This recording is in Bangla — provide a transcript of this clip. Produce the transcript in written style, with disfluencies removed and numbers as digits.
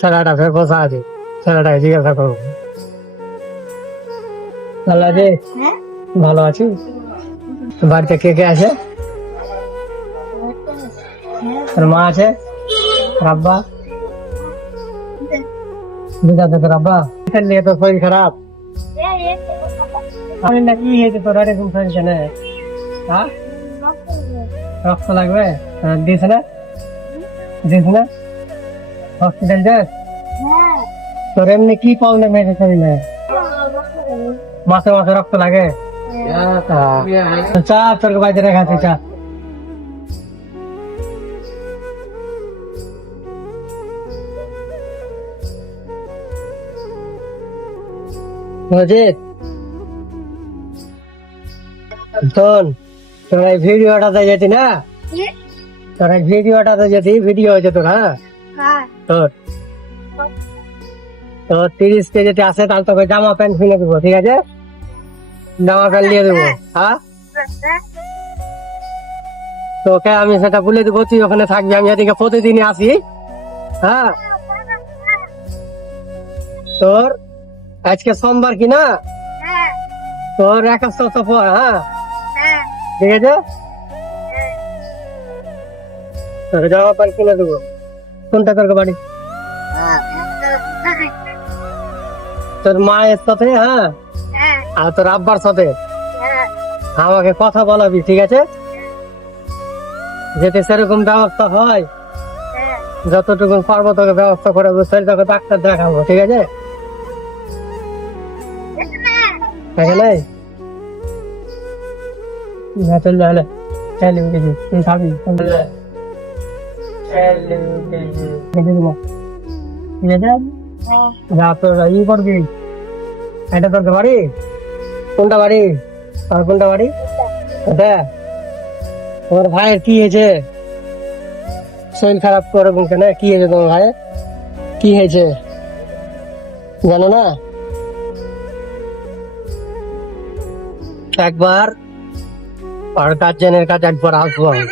ছেলেটা ফের বসা আছে, ছেলেটাকে জিজ্ঞাসা করবো। ভালো আছে? ভালো আছি। বাড়িতে কে কে আছে? তোর মা আছে, রাব্বা, বুঝা তোর রাব্বা নিয়ে তো শরীর খারাপ। আমি না কি হয়েছে তোর এরকম শরীর কেন? হ্যাঁ, রক্ত লাগবে? দিস না, দিস না, হসপিটাল যাস? তোর এমনি কি প্রবলেম হয়েছে শরীরে? মাসে মাসে রক্ত লাগে? চা তোর বাড়িতে রেখে আছে, চা। অজিত, শোন, তোর এই ভিডিওটাতে যেতি না, তোর এই ভিডিওটাতে যেতি, ভিডিও হয়েছে তোর, হ্যাঁ তোর, তোর 30 কে যদি আসে তাহলে তোকে জামা প্যান্ট কিনে দেবো, ঠিক আছে? জামা প্যান্ট নিয়ে দেবো, হ্যাঁ? তোকে আমি সেটা বলে দেবো, তুই ওখানে থাকবি, আমি এদিকে প্রতিদিনই আসি, হ্যাঁ? তোর আজকে সোমবার কি না, তোর 1 সপ্তাহ পর, হ্যাঁ, ঠিক আছে? তোকে জামা প্যান্ট কিনে দেবো। কোনটা তোর বাড়ি? তোর মায়ের সাথে, হ্যাঁ, আর তোর আব্বার সাথে আমাকে কথা বলাবি, ঠিক আছে? যাতে সেরকম ব্যবস্থা হয়, যতটুকু পারবো তোকে ব্যবস্থা করে দেবো, তোকে ডাক্তার দেখাবো, ঠিক আছে? নাই চল তাহলে, তুই খাবি, ঠিক আছে? যা তোর ই করবি। এটা তোর বাড়ি? কোনটা বাড়ি? আর কোনটা বাড়ি? এটা তোমার ভাইয়ের কি হয়েছে? শরীর খারাপ করে কেন? কি হয়েছে তোমার ভাইয়ের? কি হয়েছে জানো না? একবার আর গার্জেনের কাছে একবার আসবো আমি।